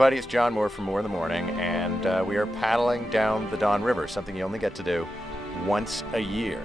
everybody, it's John Moore from Moore in the Morning, and we are paddling down the Don River, something you only get to do once a year.